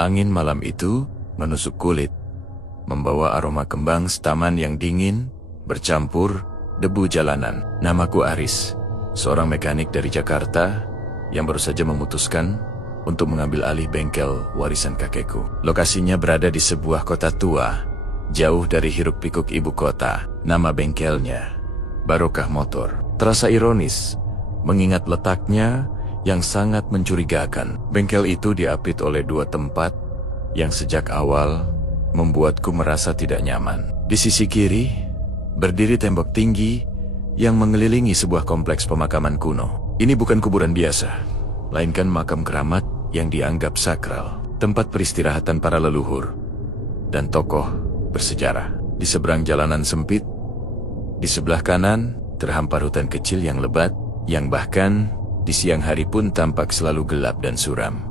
Angin malam itu menusuk kulit, membawa aroma kembang taman yang dingin, bercampur debu jalanan. Namaku Aris, seorang mekanik dari Jakarta yang baru saja memutuskan untuk mengambil alih bengkel warisan kakekku. Lokasinya berada di sebuah kota tua, jauh dari hiruk-pikuk ibu kota. Nama bengkelnya Barokah Motor. Terasa ironis, mengingat letaknya yang sangat mencurigakan. Bengkel itu diapit oleh dua tempat yang sejak awal membuatku merasa tidak nyaman. Di sisi kiri, berdiri tembok tinggi yang mengelilingi sebuah kompleks pemakaman kuno. Ini bukan kuburan biasa, melainkan makam keramat yang dianggap sakral, tempat peristirahatan para leluhur dan tokoh bersejarah. Di seberang jalanan sempit, di sebelah kanan terhampar hutan kecil yang lebat, yang bahkan di siang hari pun tampak selalu gelap dan suram.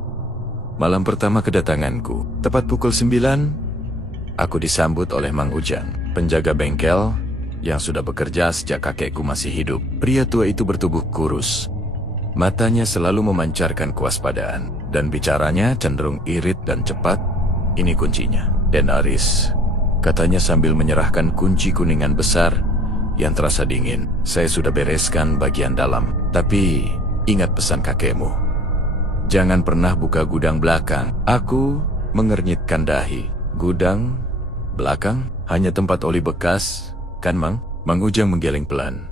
Malam pertama kedatanganku, tepat pukul 9, aku disambut oleh Mang Ujang, penjaga bengkel yang sudah bekerja sejak kakekku masih hidup. Pria tua itu bertubuh kurus, matanya selalu memancarkan kewaspadaan, dan bicaranya cenderung irit dan cepat. Ini kuncinya, Den Aris, katanya sambil menyerahkan kunci kuningan besar yang terasa dingin. Saya sudah bereskan bagian dalam, tapi ingat pesan kakekmu, jangan pernah buka gudang belakang. Aku mengernyitkan dahi. Gudang belakang? Hanya tempat oli bekas, kan Mang? Mang Ujang menggeleng pelan.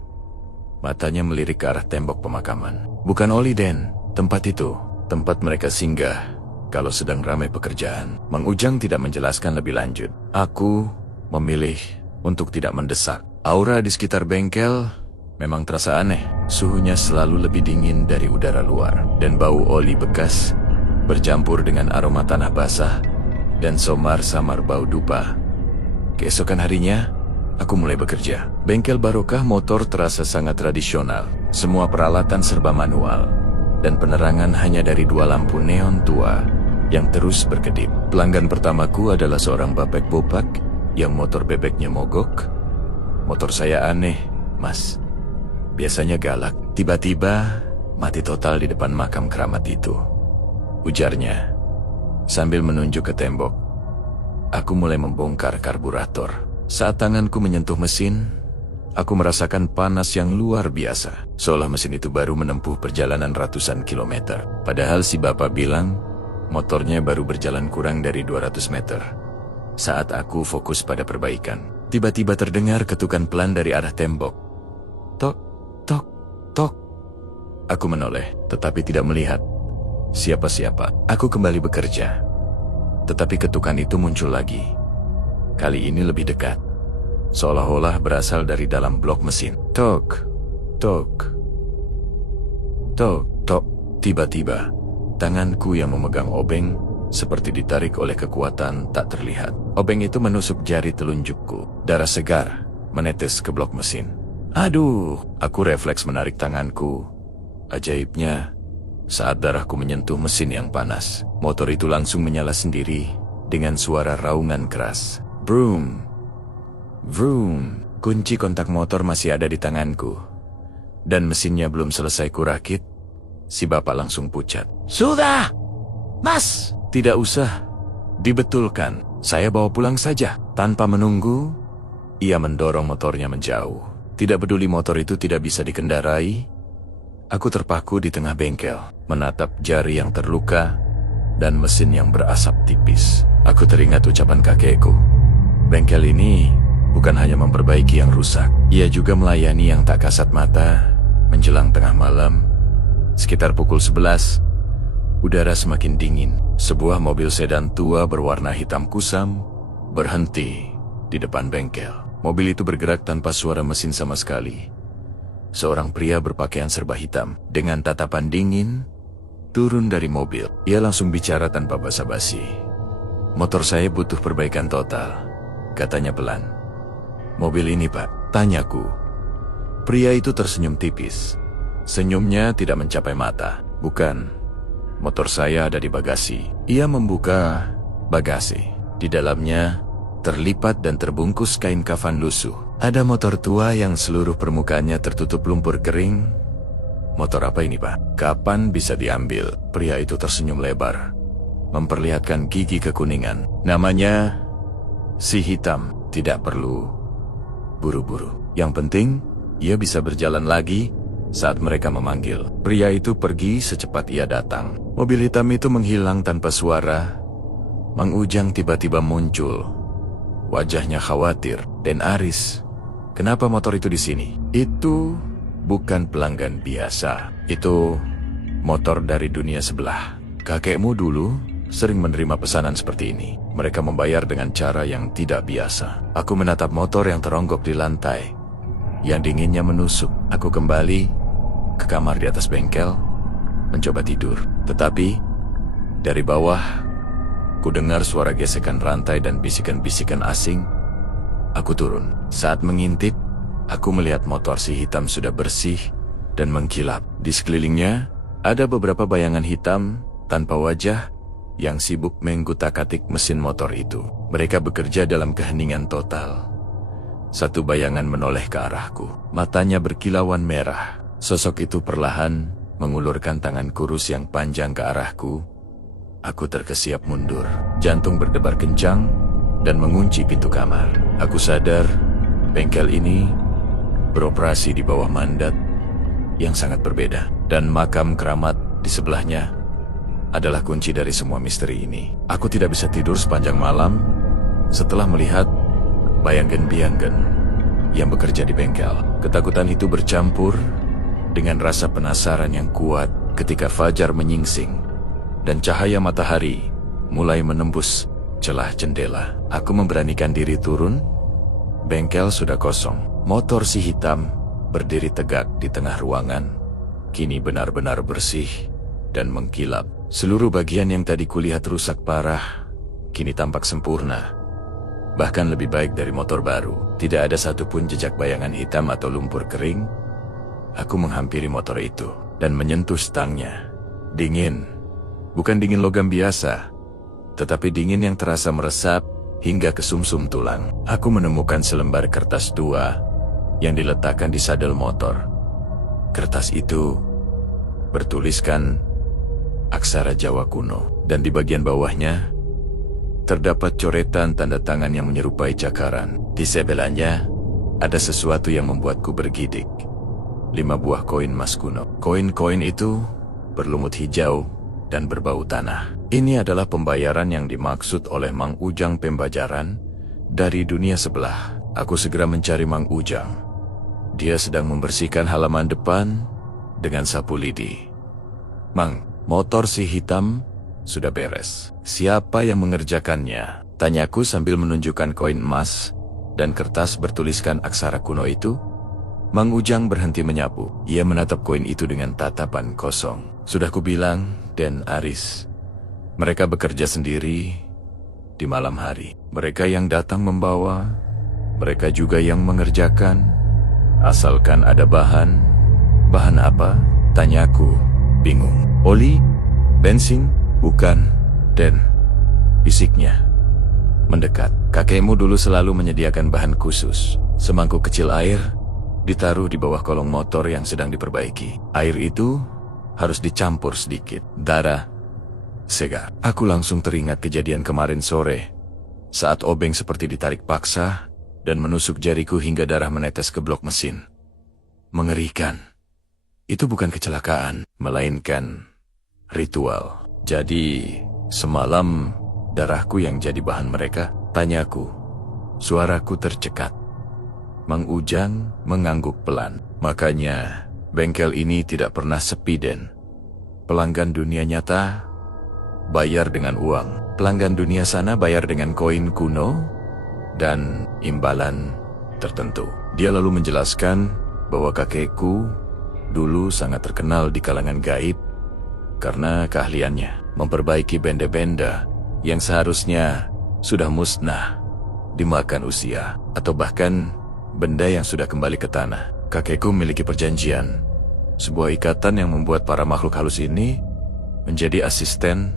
Matanya melirik ke arah tembok pemakaman. Bukan oli, Den. Tempat itu, tempat mereka singgah kalau sedang ramai pekerjaan. Mang Ujang tidak menjelaskan lebih lanjut. Aku memilih untuk tidak mendesak. Aura di sekitar bengkel memang terasa aneh. Suhunya selalu lebih dingin dari udara luar, dan bau oli bekas bercampur dengan aroma tanah basah dan samar bau dupa. Keesokan harinya, aku mulai bekerja. Bengkel Barokah Motor terasa sangat tradisional. Semua peralatan serba manual, dan penerangan hanya dari dua lampu neon tua yang terus berkedip. Pelanggan pertamaku adalah seorang bapek bopak yang motor bebeknya mogok. Motor saya aneh, Mas. Biasanya galak. Tiba-tiba mati total di depan makam keramat itu, ujarnya sambil menunjuk ke tembok. Aku mulai membongkar karburator. Saat tanganku menyentuh mesin, aku merasakan panas yang luar biasa, seolah mesin itu baru menempuh perjalanan ratusan kilometer. Padahal si bapak bilang motornya baru berjalan kurang dari 200 meter. Saat aku fokus pada perbaikan, tiba-tiba terdengar ketukan pelan dari arah tembok. Tok, tok, tok. Aku menoleh, tetapi tidak melihat siapa-siapa. Aku kembali bekerja, tetapi ketukan itu muncul lagi. Kali ini lebih dekat, seolah-olah berasal dari dalam blok mesin. Tok, tok, tok, tok. Tiba-tiba, tanganku yang memegang obeng seperti ditarik oleh kekuatan tak terlihat. Obeng itu menusuk jari telunjukku. Darah segar menetes ke blok mesin. Aduh, aku refleks menarik tanganku. Ajaibnya, saat darahku menyentuh mesin yang panas, motor itu langsung menyala sendiri dengan suara raungan keras. Vroom, vroom. Kunci kontak motor masih ada di tanganku, dan mesinnya belum selesai kurakit, si bapak langsung pucat. Sudah, Mas! Tidak usah dibetulkan, saya bawa pulang saja. Tanpa menunggu, ia mendorong motornya menjauh. Tidak peduli motor itu tidak bisa dikendarai, aku terpaku di tengah bengkel, menatap jari yang terluka dan mesin yang berasap tipis. Aku teringat ucapan kakekku, bengkel ini bukan hanya memperbaiki yang rusak, ia juga melayani yang tak kasat mata. Menjelang tengah malam, sekitar pukul 11, udara semakin dingin. Sebuah mobil sedan tua berwarna hitam kusam berhenti di depan bengkel. Mobil itu bergerak tanpa suara mesin sama sekali. Seorang pria berpakaian serba hitam dengan tatapan dingin turun dari mobil. Ia langsung bicara tanpa basa-basi. Motor saya butuh perbaikan total, katanya pelan. Mobil ini, Pak? Tanyaku. Pria itu tersenyum tipis. Senyumnya tidak mencapai mata. Bukan. Motor saya ada di bagasi. Ia membuka bagasi. Di dalamnya terlipat dan terbungkus kain kafan lusuh. Ada motor tua yang seluruh permukaannya tertutup lumpur kering. Motor apa ini, Pak? Kapan bisa diambil? Pria itu tersenyum lebar. memperlihatkan gigi kekuningan. Namanya si hitam. Tidak perlu buru-buru. Yang penting, ia bisa berjalan lagi saat mereka memanggil. Pria itu pergi secepat ia datang. Mobil hitam itu menghilang tanpa suara. Mang Ujang tiba-tiba muncul. Wajahnya khawatir. Dan Aris, kenapa motor itu di sini? Itu bukan pelanggan biasa. Itu motor dari dunia sebelah. Kakekmu dulu sering menerima pesanan seperti ini. Mereka membayar dengan cara yang tidak biasa. Aku menatap motor yang teronggok di lantai. Yang dinginnya menusuk. Aku kembali ke kamar di atas bengkel, mencoba tidur. Tetapi dari bawah, ku dengar suara gesekan rantai dan bisikan-bisikan asing. Aku turun. Saat mengintip, aku melihat motor si hitam sudah bersih dan mengkilap. Di sekelilingnya, ada beberapa bayangan hitam tanpa wajah yang sibuk menggutak-atik mesin motor itu. Mereka bekerja dalam keheningan total. Satu bayangan menoleh ke arahku. Matanya berkilauan merah. Sosok itu perlahan mengulurkan tangan kurus yang panjang ke arahku. Aku terkesiap mundur. Jantung berdebar kencang dan mengunci pintu kamar. Aku sadar bengkel ini beroperasi di bawah mandat yang sangat berbeda. Dan makam keramat di sebelahnya adalah kunci dari semua misteri ini. Aku tidak bisa tidur sepanjang malam setelah melihat bayangan-bayangan yang bekerja di bengkel. Ketakutan itu bercampur dengan rasa penasaran yang kuat ketika fajar menyingsing dan cahaya matahari mulai menembus celah jendela. Aku memberanikan diri turun. Bengkel sudah kosong. Motor si hitam berdiri tegak di tengah ruangan. Kini benar-benar bersih dan mengkilap. Seluruh bagian yang tadi kulihat rusak parah, kini tampak sempurna. Bahkan lebih baik dari motor baru. Tidak ada satupun jejak bayangan hitam atau lumpur kering. Aku menghampiri motor itu dan menyentuh stangnya. Dingin. Bukan dingin logam biasa, tetapi dingin yang terasa meresap hingga ke sumsum tulang. Aku menemukan selembar kertas tua yang diletakkan di sadel motor. Kertas itu bertuliskan aksara Jawa kuno, dan di bagian bawahnya terdapat coretan tanda tangan yang menyerupai cakaran. Di sebelahnya ada sesuatu yang membuatku bergidik. 5 buah koin emas kuno. Koin-koin itu berlumut hijau dan berbau tanah. Ini adalah pembayaran yang dimaksud oleh Mang Ujang Pembajaran dari dunia sebelah. Aku segera mencari Mang Ujang. Dia sedang membersihkan halaman depan dengan sapu lidi. Mang, motor si hitam sudah beres. Siapa yang mengerjakannya? Tanyaku sambil menunjukkan koin emas dan kertas bertuliskan aksara kuno itu. Mang Ujang berhenti menyapu. Ia menatap koin itu dengan tatapan kosong. Sudah kubilang, Den Aris, mereka bekerja sendiri di malam hari. Mereka yang datang membawa, mereka juga yang mengerjakan. Asalkan ada bahan. Bahan apa? Tanyaku, bingung. Oli? Bensin? Bukan, Den. Bisiknya mendekat. Kakekmu dulu selalu menyediakan bahan khusus. Semangkuk kecil air ditaruh di bawah kolong motor yang sedang diperbaiki. Air itu harus dicampur sedikit. Darah segar. Aku langsung teringat kejadian kemarin sore saat obeng seperti ditarik paksa dan menusuk jariku hingga darah menetes ke blok mesin. Mengerikan. Itu bukan kecelakaan, melainkan ritual. Jadi, semalam darahku yang jadi bahan mereka? Tanyaku. Suaraku tercekat. Mang Ujang mengangguk pelan. Makanya, bengkel ini tidak pernah sepi, Den. Pelanggan dunia nyata bayar dengan uang. Pelanggan dunia sana bayar dengan koin kuno dan imbalan tertentu. Dia lalu menjelaskan bahwa kakekku dulu sangat terkenal di kalangan gaib karena keahliannya memperbaiki benda-benda yang seharusnya sudah musnah dimakan usia, atau bahkan benda yang sudah kembali ke tanah. Kakekku memiliki perjanjian, sebuah ikatan yang membuat para makhluk halus ini menjadi asisten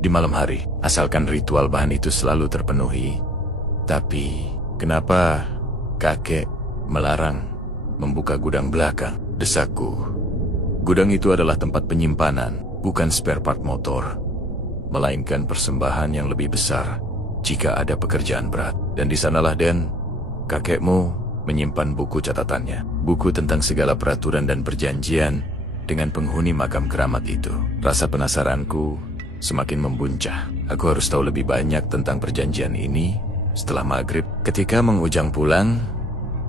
di malam hari, asalkan ritual bahan itu selalu terpenuhi. Tapi, kenapa kakek melarang membuka gudang belakang? Desakku. Gudang itu adalah tempat penyimpanan, bukan spare part motor. melainkan persembahan yang lebih besar jika ada pekerjaan berat. Dan di sanalah Den, kakekmu menyimpan buku catatannya. Buku tentang segala peraturan dan perjanjian dengan penghuni makam keramat itu. Rasa penasaranku semakin membuncah. Aku harus tahu lebih banyak tentang perjanjian ini. Setelah maghrib, ketika Mang Ujang pulang,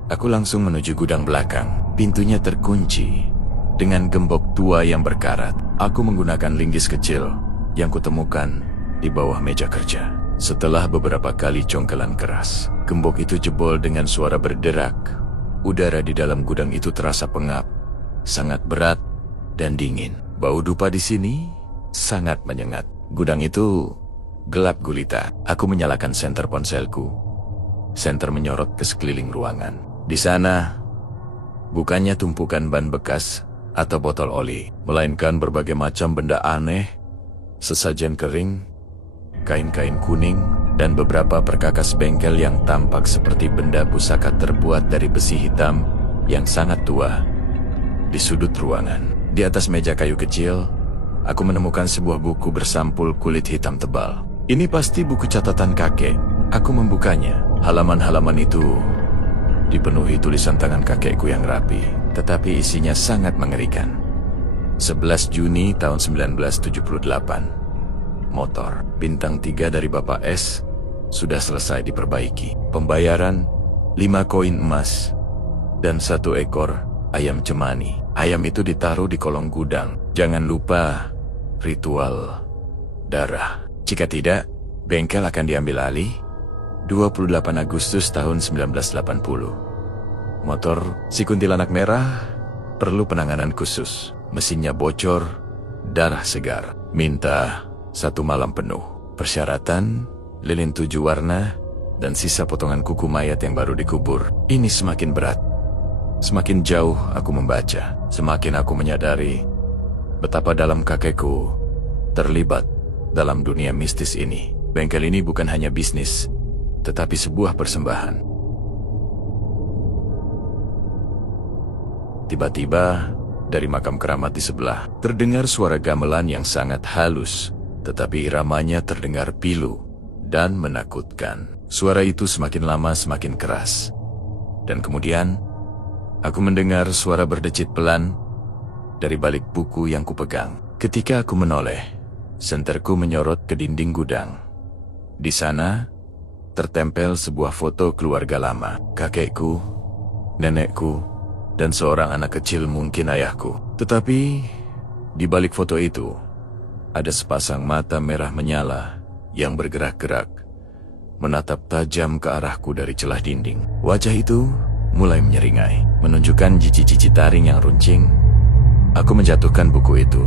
aku langsung menuju gudang belakang. Pintunya terkunci dengan gembok tua yang berkarat. Aku menggunakan linggis kecil yang kutemukan di bawah meja kerja. Setelah beberapa kali congkelan keras, gembok itu jebol dengan suara berderak. Udara di dalam gudang itu terasa pengap, sangat berat dan dingin. Bau dupa di sini sangat menyengat. Gudang itu gelap gulita. Aku menyalakan senter ponselku. Senter menyorot ke sekeliling ruangan. Di sana, bukannya tumpukan ban bekas atau botol oli, melainkan berbagai macam benda aneh, sesajen kering, kain-kain kuning, dan beberapa perkakas bengkel yang tampak seperti benda pusaka terbuat dari besi hitam yang sangat tua. Di sudut ruangan, di atas meja kayu kecil, aku menemukan sebuah buku bersampul kulit hitam tebal. Ini pasti buku catatan kakek. Aku membukanya. Halaman-halaman itu dipenuhi tulisan tangan kakekku yang rapi, tetapi isinya sangat mengerikan. 11 Juni tahun 1978. Motor bintang 3 dari Bapak S sudah selesai diperbaiki. Pembayaran 5 koin emas dan 1 ekor ayam cemani. Ayam itu ditaruh di kolong gudang. Jangan lupa ritual darah. Jika tidak, bengkel akan diambil alih. 28 Agustus tahun 1980. Motor si kuntilanak merah perlu penanganan khusus. Mesinnya bocor, darah segar. Minta 1 malam penuh. Persyaratan, lilin 7 warna, dan sisa potongan kuku mayat yang baru dikubur. Ini semakin berat. Semakin jauh aku membaca, semakin aku menyadari betapa dalam kakekku terlibat dalam dunia mistis ini. Bengkel ini bukan hanya bisnis, tetapi sebuah persembahan. Tiba-tiba, dari makam keramat di sebelah, terdengar suara gamelan yang sangat halus, tetapi iramanya terdengar pilu dan menakutkan. Suara itu semakin lama semakin keras. Dan kemudian, aku mendengar suara berdecit pelan dari balik buku yang kupegang. Ketika aku menoleh, senterku menyorot ke dinding gudang. Di sana, tertempel sebuah foto keluarga lama. Kakekku, nenekku, dan seorang anak kecil, mungkin ayahku. Tetapi, di balik foto itu, ada sepasang mata merah menyala yang bergerak-gerak, menatap tajam ke arahku dari celah dinding. Wajah itu mulai menyeringai, menunjukkan cici-cici taring yang runcing. Aku menjatuhkan buku itu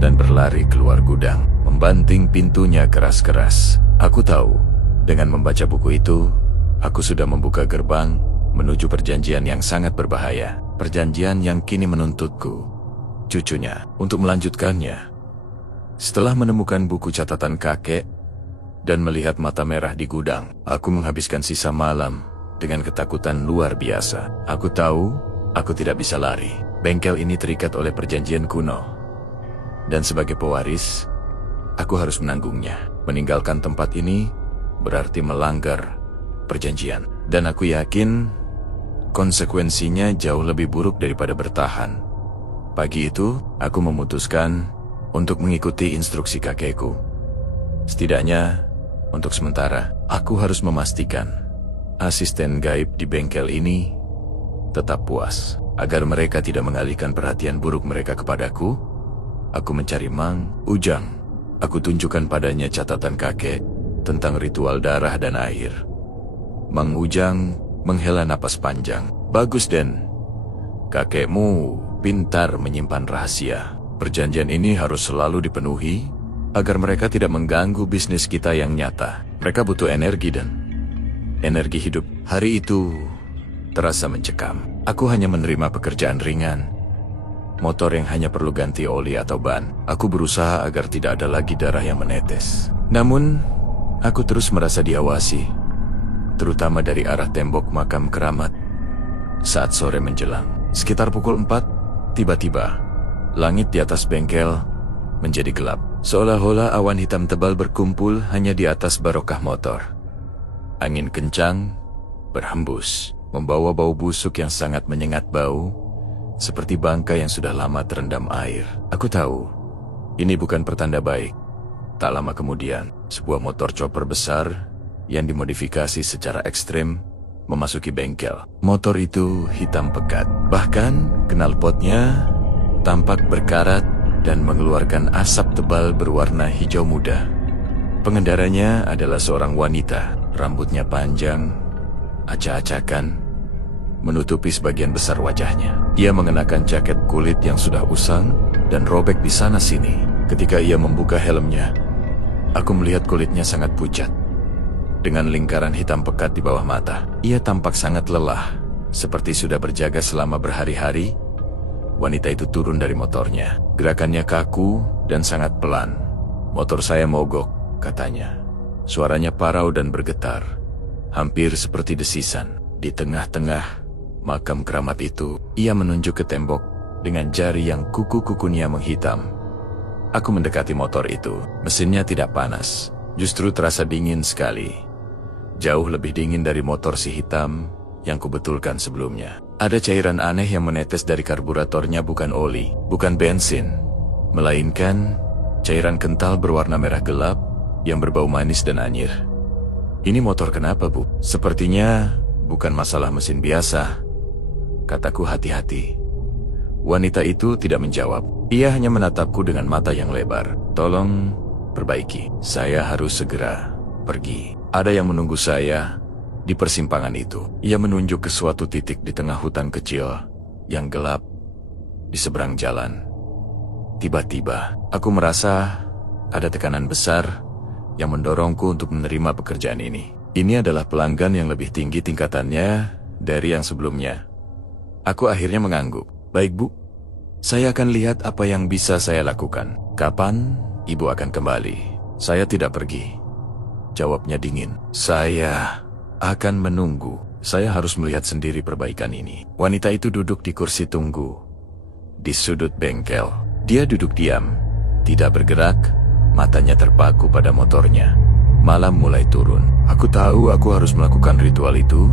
dan berlari keluar gudang, membanting pintunya keras-keras. Aku tahu, dengan membaca buku itu, aku sudah membuka gerbang menuju perjanjian yang sangat berbahaya. Perjanjian yang kini menuntutku, cucunya, untuk melanjutkannya. Setelah menemukan buku catatan kakek dan melihat mata merah di gudang, aku menghabiskan sisa malam dengan ketakutan luar biasa. Aku tahu, aku tidak bisa lari. Bengkel ini terikat oleh perjanjian kuno. Dan sebagai pewaris, aku harus menanggungnya. Meninggalkan tempat ini berarti melanggar perjanjian. Dan aku yakin konsekuensinya jauh lebih buruk daripada bertahan. Pagi itu, aku memutuskan untuk mengikuti instruksi kakekku. Setidaknya, untuk sementara, aku harus memastikan asisten gaib di bengkel ini tetap puas. Agar mereka tidak mengalihkan perhatian buruk mereka kepadaku, aku mencari Mang Ujang. Aku tunjukkan padanya catatan kakek tentang ritual darah dan air. Mang Ujang menghela napas panjang. Bagus, Den. Kakekmu pintar menyimpan rahasia. Perjanjian ini harus selalu dipenuhi agar mereka tidak mengganggu bisnis kita yang nyata. Mereka butuh energi dan energi hidup. Hari itu terasa mencekam. Aku hanya menerima pekerjaan ringan. Motor yang hanya perlu ganti oli atau ban. Aku berusaha agar tidak ada lagi darah yang menetes. Namun, aku terus merasa diawasi, terutama dari arah tembok makam keramat. Saat sore menjelang, sekitar pukul 4, tiba-tiba, langit di atas bengkel menjadi gelap. Seolah-olah awan hitam tebal berkumpul hanya di atas barokah motor. Angin kencang berhembus, membawa bau busuk yang sangat menyengat bau, seperti bangkai yang sudah lama terendam air. Aku tahu, ini bukan pertanda baik. Tak lama kemudian, sebuah motor chopper besar yang dimodifikasi secara ekstrim memasuki bengkel. Motor itu hitam pekat. Bahkan knalpotnya tampak berkarat dan mengeluarkan asap tebal berwarna hijau muda. Pengendaranya adalah seorang wanita. Rambutnya panjang, acak-acakan, menutupi sebagian besar wajahnya. Ia mengenakan jaket kulit yang sudah usang dan robek di sana-sini. Ketika ia membuka helmnya, aku melihat kulitnya sangat pucat, dengan lingkaran hitam pekat di bawah mata. Ia tampak sangat lelah, seperti sudah berjaga selama berhari-hari. Wanita itu turun dari motornya. Gerakannya kaku dan sangat pelan. "Motor saya mogok," katanya. Suaranya parau dan bergetar, hampir seperti desisan. Di tengah-tengah makam keramat itu, ia menunjuk ke tembok dengan jari yang kuku-kukunya menghitam. Aku mendekati motor itu. Mesinnya tidak panas, justru terasa dingin sekali. Jauh lebih dingin dari motor si hitam yang kubetulkan sebelumnya. Ada cairan aneh yang menetes dari karburatornya, bukan oli, bukan bensin, melainkan cairan kental berwarna merah gelap yang berbau manis dan anyir. "Ini motor kenapa, Bu?" "Sepertinya bukan masalah mesin biasa," kataku hati-hati. Wanita itu tidak menjawab. Ia hanya menatapku dengan mata yang lebar. "Tolong perbaiki. Saya harus segera pergi. Ada yang menunggu saya di persimpangan itu." Ia menunjuk ke suatu titik di tengah hutan kecil yang gelap di seberang jalan. Tiba-tiba, aku merasa ada tekanan besar yang mendorongku untuk menerima pekerjaan ini. Ini adalah pelanggan yang lebih tinggi tingkatannya dari yang sebelumnya. Aku akhirnya mengangguk. "Baik, Bu. Saya akan lihat apa yang bisa saya lakukan." "Kapan Ibu akan kembali?" "Saya tidak pergi," jawabnya dingin. "Saya akan menunggu. Saya harus melihat sendiri perbaikan ini." Wanita itu duduk di kursi tunggu di sudut bengkel. Dia duduk diam, tidak bergerak, matanya terpaku pada motornya. Malam mulai turun. Aku tahu aku harus melakukan ritual itu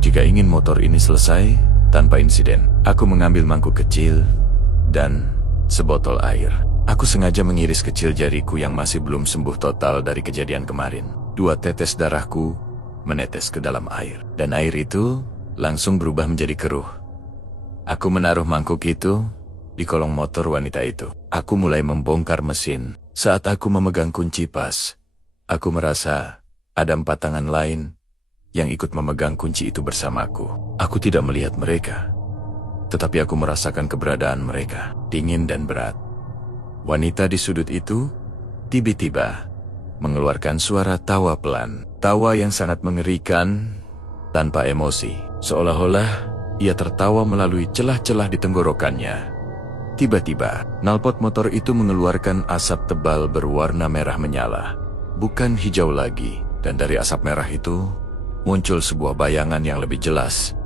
jika ingin motor ini selesai tanpa insiden. Aku mengambil mangkuk kecil dan sebotol air. Aku sengaja mengiris kecil jariku yang masih belum sembuh total dari kejadian kemarin. 2 tetes darahku menetes ke dalam air, dan air itu langsung berubah menjadi keruh. Aku menaruh mangkuk itu di kolong motor wanita itu. Aku mulai membongkar mesin. Saat aku memegang kunci pas, aku merasa ada 4 tangan lain yang ikut memegang kunci itu bersamaku. Aku tidak melihat mereka, tetapi aku merasakan keberadaan mereka, dingin dan berat. Wanita di sudut itu tiba-tiba mengeluarkan suara tawa pelan. Tawa yang sangat mengerikan, tanpa emosi. Seolah-olah ia tertawa melalui celah-celah di tenggorokannya. Tiba-tiba, knalpot motor itu mengeluarkan asap tebal berwarna merah menyala. Bukan hijau lagi, dan dari asap merah itu muncul sebuah bayangan yang lebih jelas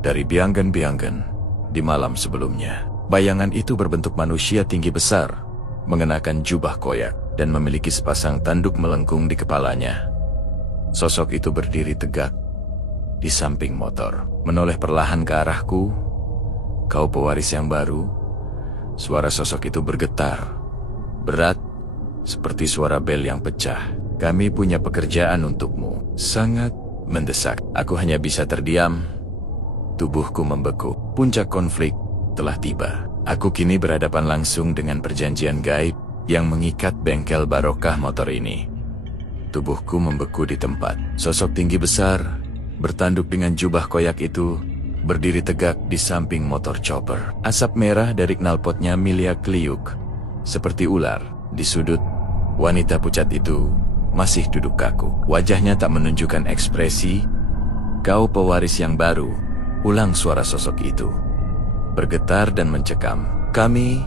dari biangan-biangan di malam sebelumnya. Bayangan itu berbentuk manusia tinggi besar, mengenakan jubah koyak, dan memiliki sepasang tanduk melengkung di kepalanya. Sosok itu berdiri tegak di samping motor, menoleh perlahan ke arahku. "Kau pewaris yang baru?" Suara sosok itu bergetar, berat, seperti suara bel yang pecah. "Kami punya pekerjaan untukmu, sangat mendesak." Aku hanya bisa terdiam. Tubuhku membeku. Puncak konflik telah tiba. Aku kini berhadapan langsung dengan perjanjian gaib yang mengikat bengkel barokah motor ini. Tubuhku membeku di tempat. Sosok tinggi besar, bertanduk dengan jubah koyak itu, berdiri tegak di samping motor chopper. Asap merah dari knalpotnya miliak-liuk, seperti ular. Di sudut, wanita pucat itu masih duduk kaku. Wajahnya tak menunjukkan ekspresi. "Kau pewaris yang baru," ulang suara sosok itu, bergetar dan mencekam. "Kami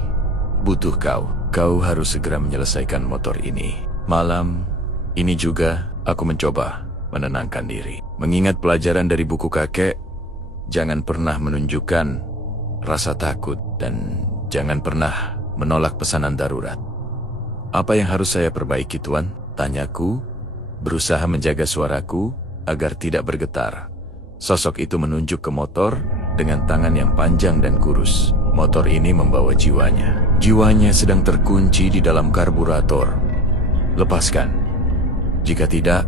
butuh kau. Kau harus segera menyelesaikan motor ini." Malam ini juga, aku mencoba menenangkan diri. Mengingat pelajaran dari buku kakek, jangan pernah menunjukkan rasa takut dan jangan pernah menolak pesanan darurat. "Apa yang harus saya perbaiki, Tuan?" tanyaku, berusaha menjaga suaraku agar tidak bergetar. Sosok itu menunjuk ke motor dengan tangan yang panjang dan kurus. Motor ini membawa jiwanya. Jiwanya sedang terkunci di dalam karburator. "Lepaskan. Jika tidak,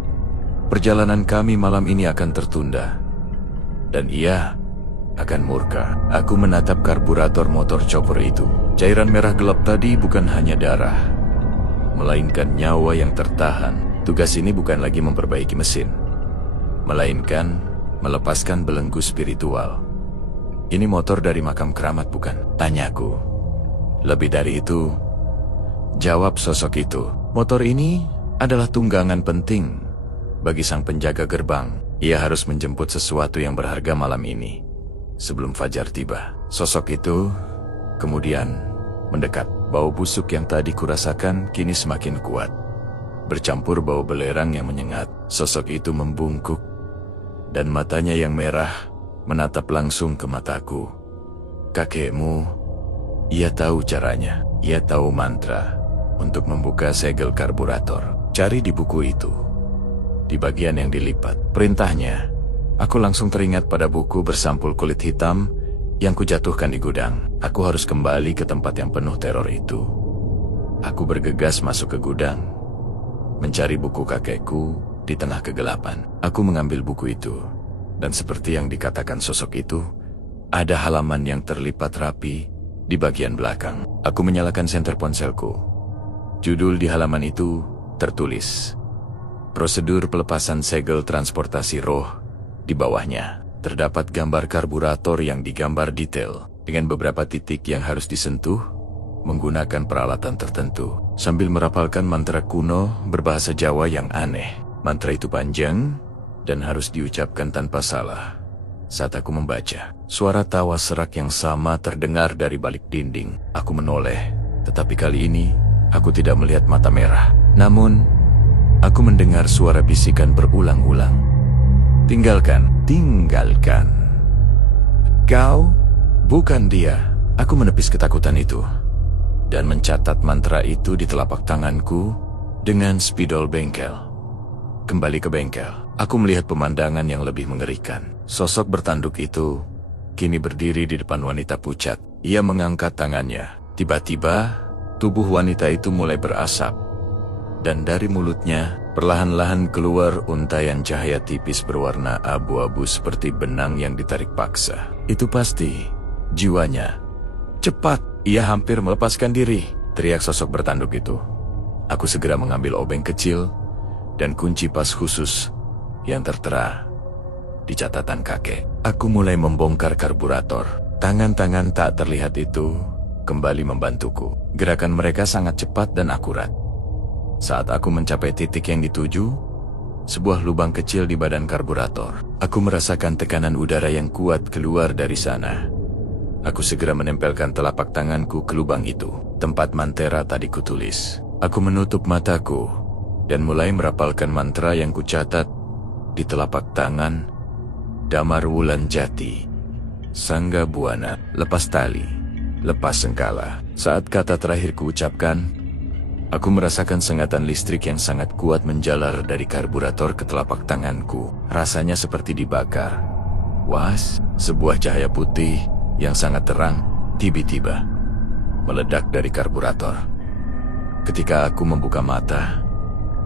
perjalanan kami malam ini akan tertunda. Dan ia akan murka." Aku menatap karburator motor chopper itu. Cairan merah gelap tadi bukan hanya darah, melainkan nyawa yang tertahan. Tugas ini bukan lagi memperbaiki mesin, melainkan melepaskan belenggu spiritual. "Ini motor dari makam keramat, bukan?" tanyaku. "Lebih dari itu," jawab sosok itu. "Motor ini adalah tunggangan penting bagi sang penjaga gerbang. Ia harus menjemput sesuatu yang berharga malam ini sebelum fajar tiba." Sosok itu kemudian mendekat. Bau busuk yang tadi kurasakan kini semakin kuat, bercampur bau belerang yang menyengat. Sosok itu membungkuk, dan matanya yang merah menatap langsung ke mataku. "Kakekmu, ia tahu caranya. Ia tahu mantra untuk membuka segel karburator. Cari di buku itu, di bagian yang dilipat." Perintahnya. Aku langsung teringat pada buku bersampul kulit hitam yang kujatuhkan di gudang. Aku harus kembali ke tempat yang penuh teror itu. Aku bergegas masuk ke gudang, mencari buku kakekku di tengah kegelapan. Aku mengambil buku itu, dan seperti yang dikatakan sosok itu, ada halaman yang terlipat rapi di bagian belakang. Aku menyalakan senter ponselku. Judul di halaman itu tertulis, "Prosedur pelepasan segel transportasi roh." Di bawahnya terdapat gambar karburator yang digambar detail dengan beberapa titik yang harus disentuh menggunakan peralatan tertentu. Sambil merapalkan mantra kuno berbahasa Jawa yang aneh. Mantra itu panjang dan harus diucapkan tanpa salah. Saat aku membaca, suara tawa serak yang sama terdengar dari balik dinding. Aku menoleh, tetapi kali ini aku tidak melihat mata merah. Namun, aku mendengar suara bisikan berulang-ulang. "Tinggalkan, tinggalkan. Kau bukan dia." Aku menepis ketakutan itu dan mencatat mantra itu di telapak tanganku dengan spidol bengkel. Kembali ke bengkel, aku melihat pemandangan yang lebih mengerikan. Sosok bertanduk itu kini berdiri di depan wanita pucat. Ia mengangkat tangannya. Tiba-tiba, tubuh wanita itu mulai berasap, dan dari mulutnya perlahan-lahan keluar untayan cahaya tipis berwarna abu-abu seperti benang yang ditarik paksa. Itu pasti jiwanya. "Cepat, ia hampir melepaskan diri," teriak sosok bertanduk itu. Aku segera mengambil obeng kecil dan kunci pas khusus yang tertera di catatan kakek. Aku mulai membongkar karburator. Tangan-tangan tak terlihat itu kembali membantuku. Gerakan mereka sangat cepat dan akurat. Saat aku mencapai titik yang dituju, sebuah lubang kecil di badan karburator. Aku merasakan tekanan udara yang kuat keluar dari sana. Aku segera menempelkan telapak tanganku ke lubang itu, tempat mantra tadi kutulis. Aku menutup mataku dan mulai merapalkan mantra yang kucatat di telapak tangan. "Damar Wulan Jati, Sangga Buana, lepas tali, lepas sengkala." Saat kata terakhir kuucapkan, aku merasakan sengatan listrik yang sangat kuat menjalar dari karburator ke telapak tanganku. Rasanya seperti dibakar. Was, sebuah cahaya putih yang sangat terang tiba-tiba meledak dari karburator. Ketika aku membuka mata,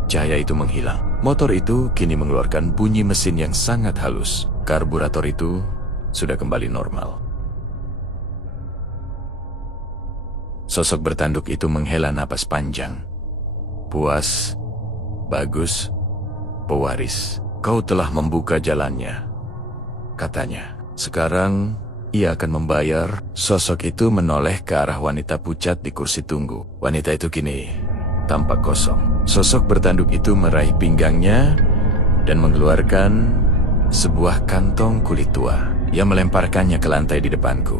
cahaya itu menghilang. Motor itu kini mengeluarkan bunyi mesin yang sangat halus. Karburator itu sudah kembali normal. Sosok bertanduk itu menghela napas panjang. "Puas, bagus, pewaris. Kau telah membuka jalannya," katanya. "Sekarang ia akan membayar." Sosok itu menoleh ke arah wanita pucat di kursi tunggu. Wanita itu kini tampak kosong. Sosok bertanduk itu meraih pinggangnya dan mengeluarkan sebuah kantong kulit tua. Ia melemparkannya ke lantai di depanku.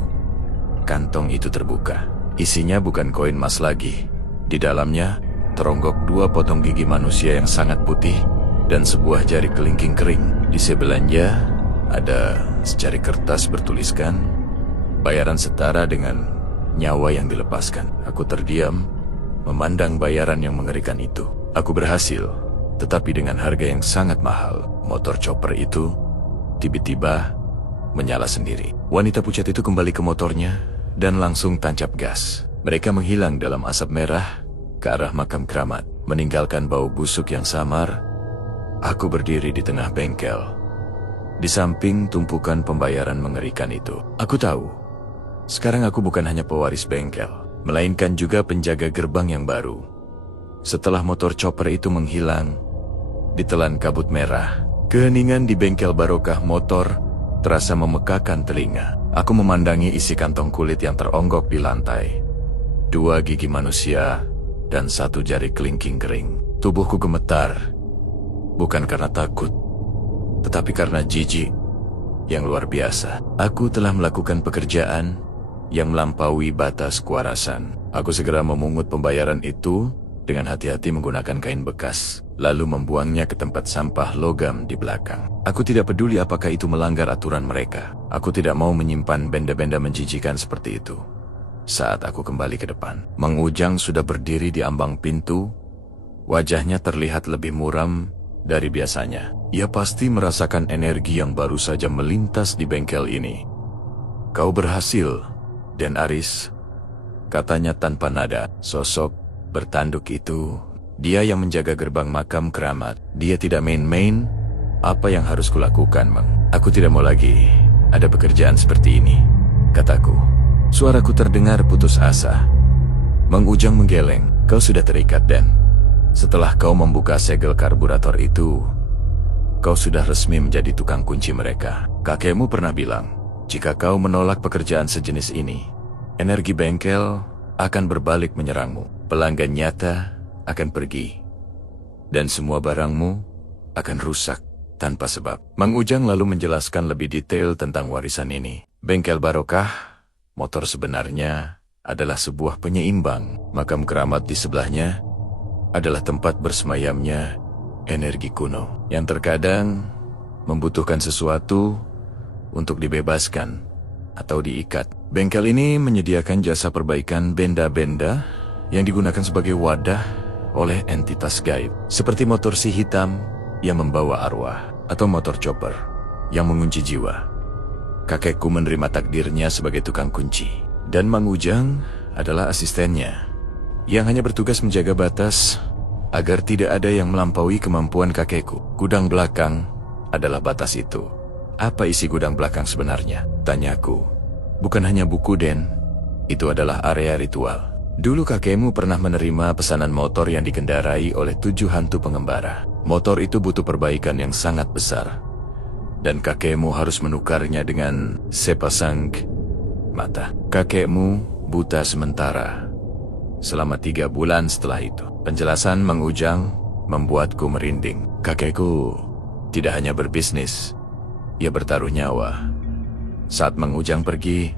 Kantong itu terbuka. Isinya bukan koin emas lagi. Di dalamnya teronggok 2 potong gigi manusia yang sangat putih dan sebuah jari kelingking kering. Di sebelahnya ada secari kertas bertuliskan bayaran setara dengan nyawa yang dilepaskan. Aku terdiam, memandang bayaran yang mengerikan itu. Aku berhasil, tetapi dengan harga yang sangat mahal. Motor chopper itu tiba-tiba menyala sendiri. Wanita pucat itu kembali ke motornya dan langsung tancap gas. Mereka menghilang dalam asap merah ke arah makam keramat, meninggalkan bau busuk yang samar. Aku berdiri di tengah bengkel, di samping tumpukan pembayaran mengerikan itu. Aku tahu, sekarang aku bukan hanya pewaris bengkel, melainkan juga penjaga gerbang yang baru. Setelah motor chopper itu menghilang, ditelan kabut merah, keheningan di bengkel Barokah Motor terasa memekakan telinga. Aku memandangi isi kantong kulit yang teronggok di lantai. 2 gigi manusia dan 1 jari kelingking kering. Tubuhku gemetar, bukan karena takut, tetapi karena jijik yang luar biasa. Aku telah melakukan pekerjaan yang melampaui batas kewarasan. Aku segera memungut pembayaran itu dengan hati-hati menggunakan kain bekas, lalu membuangnya ke tempat sampah logam di belakang. Aku tidak peduli apakah itu melanggar aturan mereka. Aku tidak mau menyimpan benda-benda menjijikan seperti itu. Saat aku kembali ke depan, Mang Ujang sudah berdiri di ambang pintu. Wajahnya terlihat lebih muram dari biasanya. Ia pasti merasakan energi yang baru saja melintas di bengkel ini. "Kau berhasil, Den Aris," katanya tanpa nada. Sosok bertanduk itu, dia yang menjaga gerbang makam keramat. Dia tidak main-main. Apa yang harus kulakukan, Mang? Aku tidak mau lagi ada pekerjaan seperti ini, kataku. Suaraku terdengar putus asa. Mang Ujang menggeleng. Kau sudah terikat, Den. Setelah kau membuka segel karburator itu, kau sudah resmi menjadi tukang kunci mereka. Kakekmu pernah bilang, jika kau menolak pekerjaan sejenis ini, energi bengkel akan berbalik menyerangmu. Pelanggan nyata akan pergi, dan semua barangmu akan rusak tanpa sebab. Mang Ujang lalu menjelaskan lebih detail tentang warisan ini. Bengkel Barokah Motor sebenarnya adalah sebuah penyeimbang. Makam keramat di sebelahnya adalah tempat bersemayamnya energi kuno yang terkadang membutuhkan sesuatu untuk dibebaskan atau diikat. Bengkel ini menyediakan jasa perbaikan benda-benda yang digunakan sebagai wadah oleh entitas gaib, seperti motor si hitam yang membawa arwah, atau motor chopper yang mengunci jiwa. Kakekku menerima takdirnya sebagai tukang kunci, dan Mang Ujang adalah asistennya yang hanya bertugas menjaga batas agar tidak ada yang melampaui kemampuan kakekku. Gudang belakang adalah batas itu. Apa isi gudang belakang sebenarnya? Tanyaku. Bukan hanya buku, Den. Itu adalah area ritual. Dulu kakekmu pernah menerima pesanan motor yang dikendarai oleh 7 hantu pengembara. Motor itu butuh perbaikan yang sangat besar, dan kakekmu harus menukarnya dengan sepasang mata. Kakekmu buta sementara selama 3 bulan setelah itu. Penjelasan Mang Ujang membuatku merinding. Kakekku tidak hanya berbisnis, ia bertaruh nyawa. Saat Mang Ujang pergi,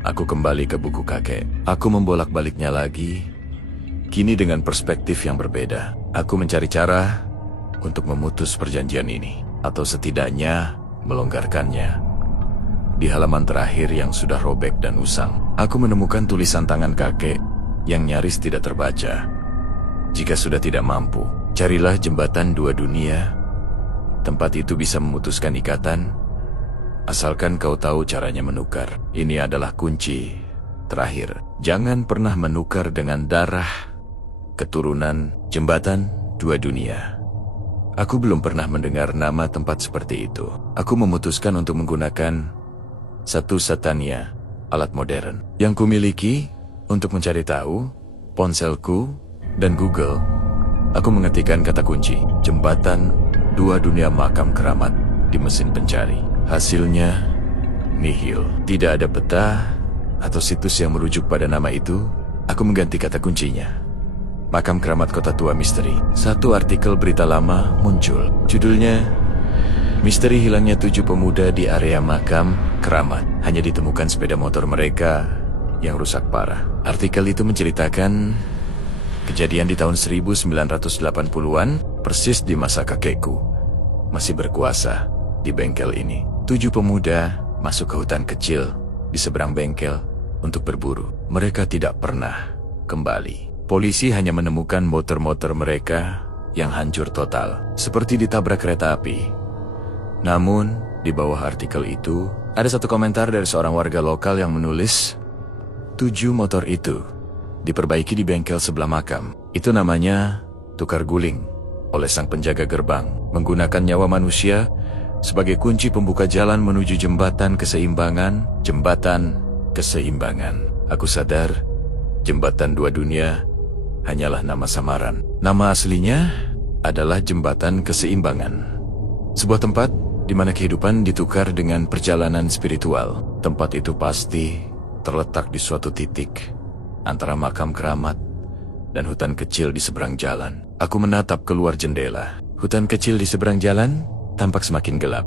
aku kembali ke buku kakek. Aku membolak-baliknya lagi, kini dengan perspektif yang berbeda. Aku mencari cara untuk memutus perjanjian ini, atau setidaknya melonggarkannya. Di halaman terakhir yang sudah robek dan usang, aku menemukan tulisan tangan kakek yang nyaris tidak terbaca. Jika sudah tidak mampu, carilah jembatan 2 dunia. Tempat itu bisa memutuskan ikatan, asalkan kau tahu caranya menukar. Ini adalah kunci terakhir. Jangan pernah menukar dengan darah keturunan. Jembatan 2 dunia. Aku belum pernah mendengar nama tempat seperti itu. Aku memutuskan untuk menggunakan satu-satunya alat modern yang kumiliki untuk mencari tahu, ponselku dan Google. Aku mengetikkan kata kunci, jembatan 2 dunia makam keramat di mesin pencari. Hasilnya nihil. Tidak ada peta atau situs yang merujuk pada nama itu. Aku mengganti kata kuncinya, Makam Keramat Kota Tua Misteri. Satu artikel berita lama muncul. Judulnya, Misteri hilangnya 7 pemuda di area makam keramat. Hanya ditemukan sepeda motor mereka yang rusak parah. Artikel itu menceritakan kejadian di tahun 1980-an, persis di masa kakekku masih berkuasa di bengkel ini. 7 pemuda masuk ke hutan kecil di seberang bengkel untuk berburu. Mereka tidak pernah kembali. Polisi hanya menemukan motor-motor mereka yang hancur total, seperti ditabrak kereta api. Namun, di bawah artikel itu, ada satu komentar dari seorang warga lokal yang menulis, 7 motor itu diperbaiki di bengkel sebelah makam. Itu namanya tukar guling oleh sang penjaga gerbang, menggunakan nyawa manusia sebagai kunci pembuka jalan menuju jembatan keseimbangan. Jembatan keseimbangan. Aku sadar, jembatan dua dunia hanyalah nama samaran. Nama aslinya adalah jembatan keseimbangan. Sebuah tempat di mana kehidupan ditukar dengan perjalanan spiritual. Tempat itu pasti terletak di suatu titik antara makam keramat dan hutan kecil di seberang jalan. Aku menatap keluar jendela. Hutan kecil di seberang jalan tampak semakin gelap,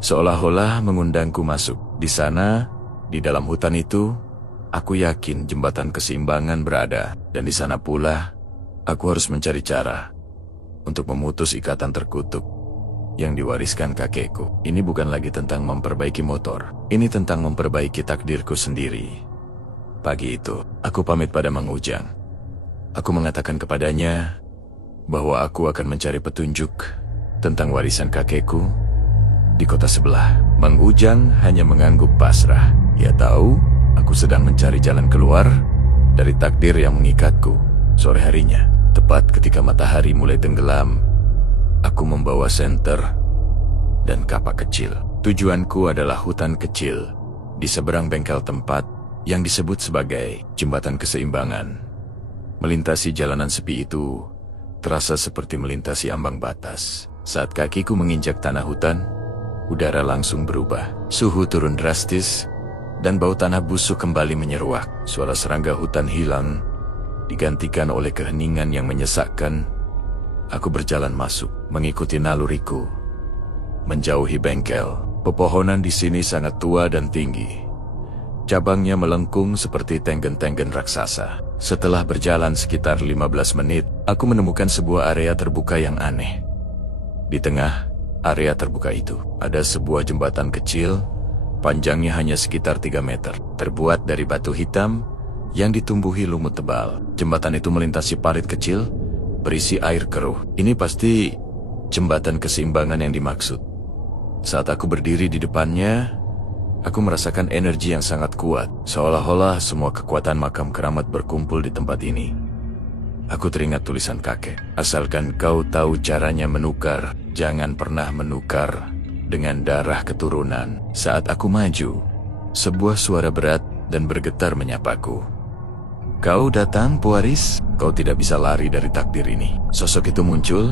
seolah-olah mengundangku masuk. Di sana, di dalam hutan itu, aku yakin jembatan keseimbangan berada. Dan di sana pula, aku harus mencari cara untuk memutus ikatan terkutuk yang diwariskan kakekku. Ini bukan lagi tentang memperbaiki motor. Ini tentang memperbaiki takdirku sendiri. Pagi itu, aku pamit pada Mang Ujang. Aku mengatakan kepadanya bahwa aku akan mencari petunjuk tentang warisan kakekku di kota sebelah. Mang Ujang hanya mengangguk pasrah. Ia tahu aku sedang mencari jalan keluar dari takdir yang mengikatku. Sore harinya, tepat ketika matahari mulai tenggelam, aku membawa senter dan kapak kecil. Tujuanku adalah hutan kecil di seberang bengkel tempat yang disebut sebagai jembatan keseimbangan. Melintasi jalanan sepi itu terasa seperti melintasi ambang batas. Saat kakiku menginjak tanah hutan, udara langsung berubah. Suhu turun drastis, dan bau tanah busuk kembali menyeruak. Suara serangga hutan hilang, digantikan oleh keheningan yang menyesakkan. Aku berjalan masuk, mengikuti naluriku, menjauhi bengkel. Pepohonan di sini sangat tua dan tinggi. Cabangnya melengkung seperti tenggen-tenggen raksasa. Setelah berjalan sekitar 15 menit, aku menemukan sebuah area terbuka yang aneh. Di tengah area terbuka itu, ada sebuah jembatan kecil, panjangnya hanya sekitar 3 meter, terbuat dari batu hitam yang ditumbuhi lumut tebal. Jembatan itu melintasi parit kecil, berisi air keruh. Ini pasti jembatan keseimbangan yang dimaksud. Saat aku berdiri di depannya, aku merasakan energi yang sangat kuat, seolah-olah semua kekuatan makam keramat berkumpul di tempat ini. Aku teringat tulisan kakek, asalkan kau tahu caranya menukar, jangan pernah menukar dengan darah keturunan. Saat aku maju, sebuah suara berat dan bergetar menyapaku. Kau datang, pewaris? Kau tidak bisa lari dari takdir ini. Sosok itu muncul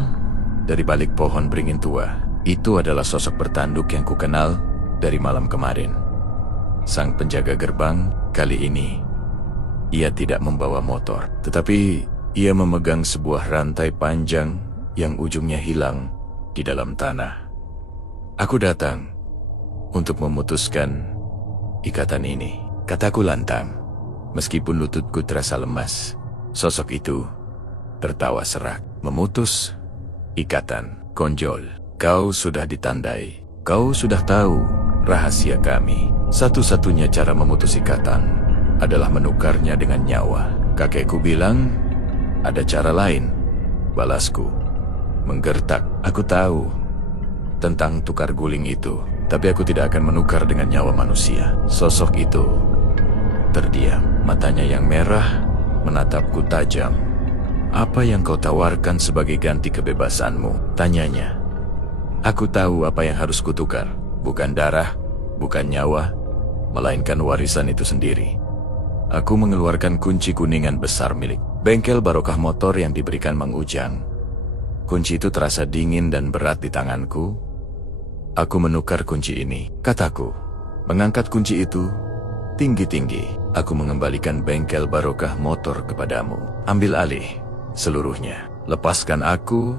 dari balik pohon beringin tua. Itu adalah sosok bertanduk yang kukenal dari malam kemarin. Sang penjaga gerbang. Kali ini ia tidak membawa motor, tetapi ia memegang sebuah rantai panjang yang ujungnya hilang di dalam tanah. Aku datang untuk memutuskan ikatan ini, kataku lantang. Meskipun lututku terasa lemas, sosok itu tertawa serak. Memutus ikatan, konjol. Kau sudah ditandai. Kau sudah tahu rahasia kami. Satu-satunya cara memutus ikatan adalah menukarnya dengan nyawa. Kakekku bilang ada cara lain. Balasku menggertak. Aku tahu tentang tukar guling itu, tapi aku tidak akan menukar dengan nyawa manusia. Sosok itu terdiam. Matanya yang merah menatapku tajam. Apa yang kau tawarkan sebagai ganti kebebasanmu? Tanyanya. Aku tahu apa yang harus kutukar. Bukan darah, bukan nyawa, melainkan warisan itu sendiri. Aku mengeluarkan kunci kuningan besar milik bengkel barokah motor yang diberikan Mang Ujang. Kunci itu terasa dingin dan berat di tanganku. Aku menukar kunci ini, kataku. Mengangkat kunci itu tinggi-tinggi. Aku mengembalikan bengkel barokah motor kepadamu. Ambil alih seluruhnya. Lepaskan aku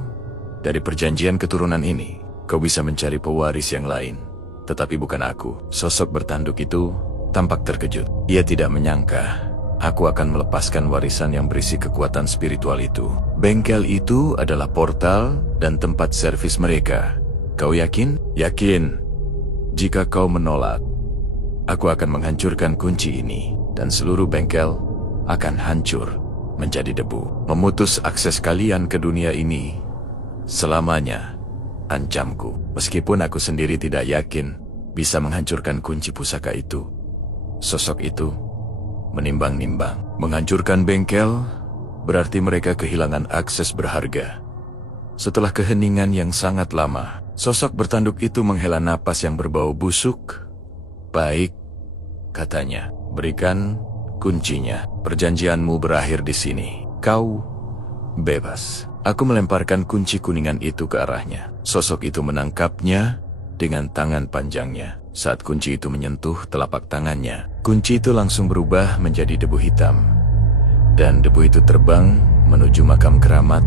dari perjanjian keturunan ini. Kau bisa mencari pewaris yang lain, tetapi bukan aku. Sosok bertanduk itu tampak terkejut. Ia tidak menyangka aku akan melepaskan warisan yang berisi kekuatan spiritual itu. Bengkel itu adalah portal dan tempat servis mereka. Kau yakin? Yakin. Jika kau menolak, Aku akan menghancurkan kunci ini, dan seluruh bengkel akan hancur menjadi debu. Memutus akses kalian ke dunia ini selamanya, ancamku. Meskipun aku sendiri tidak yakin bisa menghancurkan kunci pusaka itu. Sosok itu menimbang-nimbang. Menghancurkan bengkel berarti mereka kehilangan akses berharga. Setelah keheningan yang sangat lama, sosok bertanduk itu menghela napas yang berbau busuk. Baik, katanya, berikan kuncinya. Perjanjianmu berakhir di sini. Kau bebas. Aku melemparkan kunci kuningan itu ke arahnya. Sosok itu menangkapnya dengan tangan panjangnya. Saat kunci itu menyentuh telapak tangannya, kunci itu langsung berubah menjadi debu hitam. Dan debu itu terbang menuju makam keramat.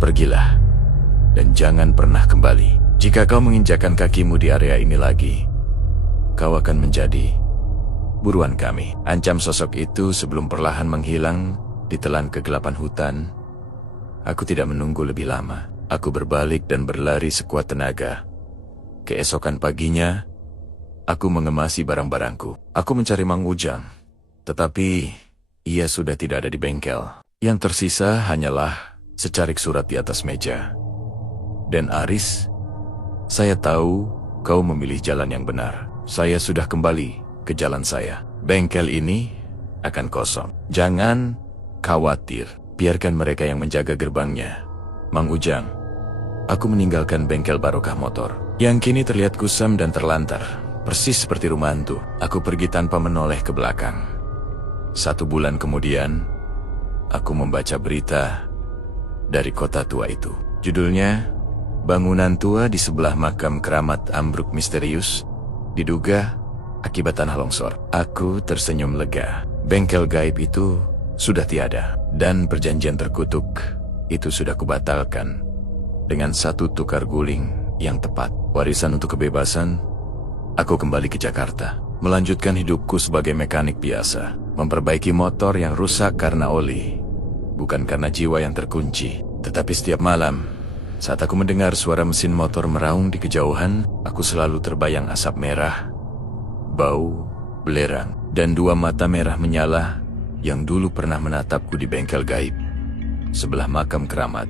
Pergilah, dan jangan pernah kembali. Jika kau menginjakkan kakimu di area ini lagi, kau akan menjadi buruan kami. Ancam sosok itu sebelum perlahan menghilang ditelan kegelapan hutan. Aku tidak menunggu lebih lama. Aku berbalik dan berlari sekuat tenaga. Keesokan paginya, aku mengemasi barang-barangku. Aku mencari Mang Ujang, tetapi ia sudah tidak ada di bengkel. Yang tersisa hanyalah secarik surat di atas meja. Dan Aris, saya tahu kau memilih jalan yang benar. Saya sudah kembali ke jalan saya. Bengkel ini akan kosong. Jangan khawatir, biarkan mereka yang menjaga gerbangnya. Mang Ujang, aku meninggalkan bengkel Barokah Motor, yang kini terlihat kusam dan terlantar, persis seperti rumah hantu. Aku pergi tanpa menoleh ke belakang. 1 bulan kemudian, aku membaca berita dari kota tua itu. Judulnya, bangunan tua di sebelah makam keramat ambruk misterius, diduga akibat tanah longsor. Aku tersenyum lega. Bengkel gaib itu sudah tiada, dan perjanjian terkutuk itu sudah kubatalkan dengan 1 tukar guling yang tepat. Warisan untuk kebebasan, aku kembali ke Jakarta, melanjutkan hidupku sebagai mekanik biasa, memperbaiki motor yang rusak karena oli, bukan karena jiwa yang terkunci. Tetapi setiap malam, saat aku mendengar suara mesin motor meraung di kejauhan, aku selalu terbayang asap merah, bau belerang, dan 2 mata merah menyala yang dulu pernah menatapku di bengkel gaib sebelah makam keramat.